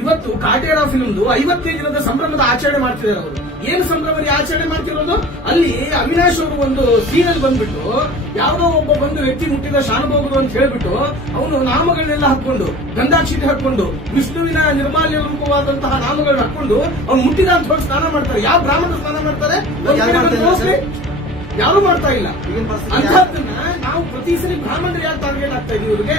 ಇವತ್ತು ಕಾಟೇರ ಫಿಲ್ಮ್ದು ಐವತ್ತೈದು ದಿನದ ಸಂಭ್ರಮದ ಆಚರಣೆ ಮಾಡ್ತಿದ್ದಾರೆ ಅವರು. ಏನು ಸಂಭ್ರಮ ಆಚರಣೆ ಮಾಡ್ತಿರೋದು? ಅಲ್ಲಿ ಅವಿನಾಶ್ ಅವರು ಒಂದು ಸೀರಿಯಲ್ ಬಂದ್ಬಿಟ್ಟು ಯಾವ್ದೋ ಒಬ್ಬ ಬಂದು ವ್ಯಕ್ತಿ ಮುಟ್ಟಿದ ಶಾನುಭೋಗರು ಅಂತ ಹೇಳ್ಬಿಟ್ಟು ಅವನು ನಾಮಗಳನ್ನೆಲ್ಲ ಹಾಕೊಂಡು ಗಂಧಾಕ್ಷಿತಿ ಹಾಕೊಂಡು ವಿಷ್ಣುವಿನ ನಿರ್ಮಾಲ್ಯ ರೂಪವಾದಂತಹ ನಾಮಗಳನ್ನ ಹಾಕೊಂಡು ಅವ್ನು ಮುಟ್ಟಿದ ಅಂತ ಹೋಗಿ ಸ್ನಾನ ಮಾಡ್ತಾರೆ. ಯಾವ ಬ್ರಾಹ್ಮಣ ಸ್ನಾನ ಮಾಡ್ತಾರೆ? ಯಾರು ಮಾಡ್ತಾ ಇಲ್ಲ ಅಂತ ಪರಿಸ್ಥಿತಿ ನಾವು ಪ್ರತಿ ಸರಿ ಬ್ರಾಹ್ಮಣರು ಯಾಕೆ ಟಾರ್ಗೆಟ್ ಆಗ್ತಾ ಇದೀವಿ ಇವ್ರಿಗೆ?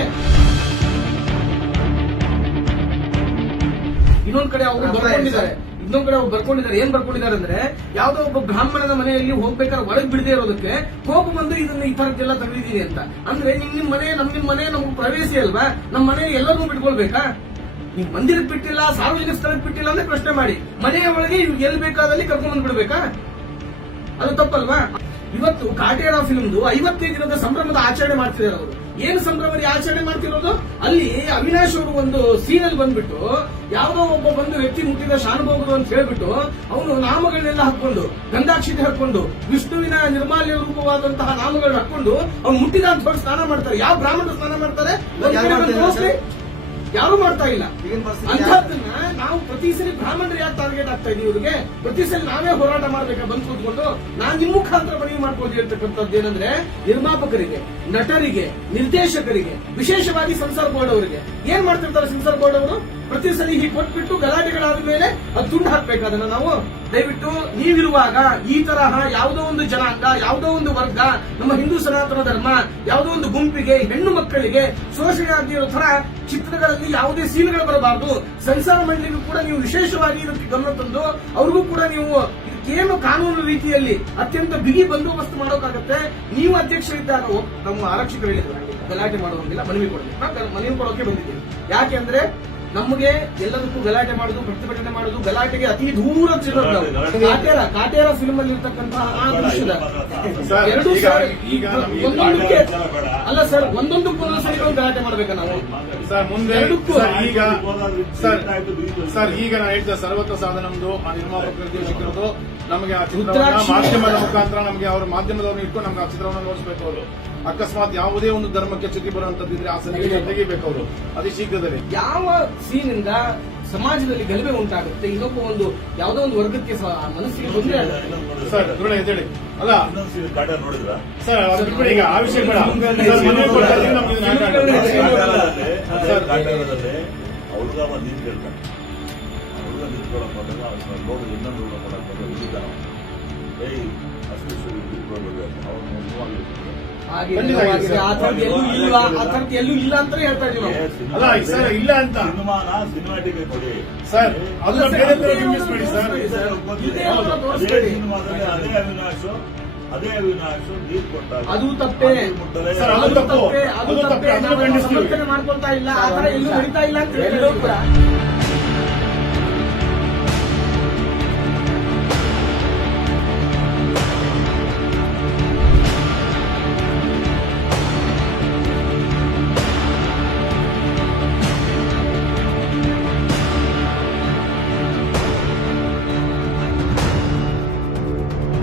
ಇನ್ನೊಂದ್ ಕಡೆ ಅವರು ಬರ್ಕೊಂಡಿದ್ದಾರೆ. ಇನ್ನೊಂದ್ ಕಡೆ ಅವ್ರು ಬರ್ಕೊಂಡಿದ್ದಾರೆ. ಏನ್ ಬರ್ಕೊಂಡಿದ್ದಾರೆ ಅಂದ್ರೆ ಯಾವ್ದೋ ಒಬ್ಬ ಬ್ರಾಹ್ಮಣನ ಮನೆಯಲ್ಲಿ ಹೋಗ್ಬೇಕಾದ್ರೆ ಒಳಗ್ ಬಿಡದೆ ಇರೋದಕ್ಕೆ ಕೋಪ ಬಂದು ಇದನ್ನ ಈ ತರದ್ದೆಲ್ಲ ತಗದಿದೀನಿ ಅಂತ. ಅಂದ್ರೆ ನಿಮ್ ನಿಮ್ ಮನೆ ನಮ್ ನಿಮ್ ಮನೆ ನಮ್ಗೆ ಪ್ರವೇಶಿ ಅಲ್ವಾ? ನಮ್ ಮನೆ ಎಲ್ಲರಿಗೂ ಬಿಟ್ಕೊಳ್ಬೇಕಾ? ನೀವು ಮಂದಿರಕ್ಕೆ ಬಿಟ್ಟಿಲ್ಲ ಸಾರ್ವಜನಿಕ ಸ್ಥಳಕ್ಕೆ ಬಿಟ್ಟಿಲ್ಲ ಅಂದ್ರೆ ಪ್ರಶ್ನೆ ಮಾಡಿ. ಮನೆಯ ಒಳಗೆ ಎಲ್ಲಿ ಬೇಕಾದಲ್ಲಿ ಕರ್ಕೊಂಡ್ ಬಂದ್ಬಿಡ್ಬೇಕಾ? ಅದು ತಪ್ಪಲ್ವಾ? ಇವತ್ತು ಕಾಟೇಡ ಫಿಲ್ಮ್ದು ಐವತ್ತೈದು ದಿನದ ಸಂಭ್ರಮದ ಆಚರಣೆ ಮಾಡ್ತಿದ್ದಾರೆ ಅವರು. ಏನು ಸಂಭ್ರಮದ ಆಚರಣೆ ಮಾಡ್ತಿರೋದು? ಅಲ್ಲಿ ಅವಿನಾಶ್ ಅವರು ಒಂದು ಸೀನಲ್ಲಿ ಬಂದ್ಬಿಟ್ಟು ಯಾವ್ದೋ ಒಬ್ಬ ಬಂದು ವ್ಯಕ್ತಿ ಮುಟ್ಟಿದ ಶಾನುಭೋಗರು ಅಂತ ಹೇಳ್ಬಿಟ್ಟು ಅವನು ನಾಮಗಳನ್ನೆಲ್ಲ ಹಾಕೊಂಡು ಗಂಧಾಕ್ಷತೆ ಹಾಕೊಂಡು ವಿಷ್ಣುವಿನ ನಿರ್ಮಾಲ್ಯ ರೂಪವಾದಂತಹ ನಾಮಗಳನ್ನ ಹಾಕೊಂಡು ಅವ್ನು ಮುಟ್ಟಿದ ಅಂತ ಸ್ನಾನ ಮಾಡ್ತಾರೆ. ಯಾವ ಬ್ರಾಹ್ಮಣರು ಸ್ನಾನ ಮಾಡ್ತಾರೆ? ಯಾರು ಮಾಡ್ತಾ ಇಲ್ಲ. ಅಂತದನ್ನ ಅಂತಹದ್ದನ್ನ ನಾವು ಪ್ರತಿ ಸರಿ ಬ್ರಾಹ್ಮಣರು ಯಾಕೆ ಟಾರ್ಗೆಟ್ ಆಗ್ತಾ ಇದೀವಿ ಇವ್ರಿಗೆ? ಪ್ರತಿ ಸಲ ನಾವೇ ಹೋರಾಟ ಮಾಡ್ಬೇಕಾ? ಬಂದ್ ಕೂತ್ಕೊಂಡು ನಾನ್ ನಿಮ್ ಮುಖಾಂತರ ಮನವಿ ಮಾಡ್ಬೋದು ಹೇಳ್ತಕ್ಕಂಥದ್ದು ಏನಂದ್ರೆ ನಿರ್ಮಾಪಕರಿಗೆ ನಟರಿಗೆ ನಿರ್ದೇಶಕರಿಗೆ ವಿಶೇಷವಾಗಿ ಸೆನ್ಸಾರ್ ಬೋರ್ಡ್ ಅವರಿಗೆ. ಏನ್ ಮಾಡ್ತಿರ್ತಾರೆ ಸೆನ್ಸಾರ್ ಬೋರ್ಡ್ ಅವರು? ಪ್ರತಿ ಸಲ ಹೀಗೆ ಕೊಟ್ಬಿಟ್ಟು ಗಲಾಟೆಗಳಾದ ಮೇಲೆ ಅದು ತುಂಡು ಹಾಕ್ಬೇಕಾದನ್ನ ನಾವು ದಯವಿಟ್ಟು ನೀವಿರುವಾಗ ಈ ತರಹ ಯಾವುದೋ ಒಂದು ಜನಾಂಗ, ಯಾವುದೋ ಒಂದು ವರ್ಗ, ನಮ್ಮ ಹಿಂದೂ ಸನಾತನ ಧರ್ಮ, ಯಾವುದೋ ಒಂದು ಗುಂಪಿಗೆ, ಹೆಣ್ಣು ಮಕ್ಕಳಿಗೆ ಶೋಷಣೆ ಆಗಿರೋ ತರ ಚಿತ್ರಗಳಲ್ಲಿ ಯಾವುದೇ ಸೀನ್ಗಳು ಬರಬಾರದು. ಸಂಸಾರ ಮಂಡಳಿಗೂ ಕೂಡ ನೀವು ವಿಶೇಷವಾಗಿ ಇದಕ್ಕೆ ಗಮನ ತಂದು, ಅವ್ರಿಗೂ ಕೂಡ ನೀವು ಏನು ಕಾನೂನು ರೀತಿಯಲ್ಲಿ ಅತ್ಯಂತ ಬಿಗಿ ಬಂದೋಬಸ್ತ್ ಮಾಡೋಕ್ಕಾಗತ್ತೆ. ನೀವು ಅಧ್ಯಕ್ಷರಿದ್ದಾಗ ನಮ್ಮ ಆರಕ್ಷಕರು ಹೇಳಿದ್ರು. ಗಲಾಟೆ ಮಾಡುವಂಗಿಲ್ಲ, ಮನವಿ ಕೊಡಬೇಕು. ಮನವಿ ಕೊಡೋಕೆ ಬಂದಿದ್ದೀವಿ. ಯಾಕೆಂದ್ರೆ ನಮಗೆ ಎಲ್ಲದಕ್ಕೂ ಗಲಾಟೆ ಮಾಡುದು ಪ್ರತಿಭಟನೆ ಮಾಡುದು ಗಲಾಟೆಗೆ ಅತಿ ದೂರ. ಕಾಟೇರ ಕಾಟೇರ ಫಿಲ್ಮ್ ಅಲ್ಲಿ ಇರ್ತಕ್ಕಂತಹ ಆ ದೃಶ್ಯದ ಸರ್, ಎರಡು ಈಗ- ಒಂದೊಂದಕ್ಕೆ ಅಲ್ಲ ಸರ್ ಒಂದೊಂದಕ್ಕೂ ಒಂದೊಂದು ಸರಿ ಒಂದು ಗಲಾಟೆ ಮಾಡ್ಬೇಕ ನಾವು. ಸರ್ ಮುಂದೆ ಎರಡಕ್ಕೂ ಸರ್ ಈಗ ಸರ್ ಸರ್ ಈಗ ನಾನು ಹೇಳಿದ ಸರ್ವತ್ರ ಸಾಧನಮ್ದು ಆ ನಿರ್ಮಾಪಕ ನಿರ್ದೇಶಕರದು ನಮಗೆ ಆ ಚಿತ್ರವನ್ನ ಮಾಧ್ಯಮದ ಮುಖಾಂತರ ನಮಗೆ ಅವರ ಮಾಧ್ಯಮದವ್ರನ್ನ ಇಟ್ಕೊಂಡು ನಮ್ಗೆ ಆ ಚಿತ್ರವನ್ನು ನೋಡಿಸ್ಬೇಕು ಅವರು. ಅಕಸ್ಮಾತ್ ಯಾವುದೇ ಒಂದು ಧರ್ಮಕ್ಕೆ ಚ್ಯುತಿ ಬರುವಂತದ್ದಿದ್ರೆ ಆ ಸನ್ನಿವೇಶ ತೆಗಿಬೇಕು ಅವರು. ಅತಿ ಶೀಘ್ರದಲ್ಲಿ. ಯಾವ ಸೀನಿಂದ ಸಮಾಜದಲ್ಲಿ ಗಲಭೆ ಉಂಟಾಗುತ್ತೆ. ಇದೊಬ್ಬ ಒಂದು ಯಾವ್ದೋ ಒಂದು ವರ್ಗಕ್ಕೆ ಸ- ಮನಸ್ಸಿಗೆ ತೊಂದರೆ ಆಗುತ್ತೆ. ಸರ್ ಎದ್ದೇಳಿ ಅಲ್ಲ. ನೋಡಿದ್ರ ಸರ್ ಈಗ ಆ ವಿಷಯ ಬೇಡ ಇದು ಹುಡುಗ ಬಂದು ಹುಡುಗ ಬಂದಾಗ ಅವ್ನು ಇನ್ನೊಂದು ಹುಡುಗ ಬಂದಾಗ ಏಯ್ ನಿಂತ್ಕೊಳ್ಬೇಕು ಅವ್ನು ನೋವಾಗಿರ್ತಾರೆ ಆ ಥರದ್ದು ಎಲ್ಲೂ ಇಲ್ಲ ಆ ಥರದ್ದು ಎಲ್ಲೂ ಇಲ್ಲ ಅಂತ ಹೇಳ್ತಾ ಇದೀವಿ ನಾವು ಅಲ್ಲ, ಸರ್, ಇಲ್ಲ ಅಂತ. ಸಿನಿಮಾನ ಸಿನಿಮಾಟಿಕ್ ಕೊಡಿ. ಸರ್ ಅದನ್ನ ಸರ್, ಬೇರೆ ಬೇರೆ ಅದೇ ಸರ್. ಇದೇ ಅದೇ ತೋರಿಸ್ಬೇಡಿ. ಸಿನಿಮಾದಲ್ಲಿ ಅದೇ ಅವಿನಾಶ್ ಅದೇ ಅವಿನಾಶ್ ನೀರು ಕೊಟ್ಟಾಗ ಅದು ತಪ್ಪೇ. ಸರ್, ಅದು ಅದು ತಪ್ಪು. ತಪ್ಪೇ. ಅದು ಅದು ತಪ್ಪೇ, ತಪ್ಪೇ. ಅದನ್ನು ನಾವು ಖಂಡಿಸ್ತೀವಿ. ಸಮರ್ಥನೆ ಮಾಡ್ಕೊಳ್ತಾ ಇಲ್ಲ. ಆತರ ಥರ ಎಲ್ಲೂ ನಡೀತಾ ಇಲ್ಲ ಅಂತ ಎಲ್ಲೂ ಹೇಳಿ ಕೂಡ.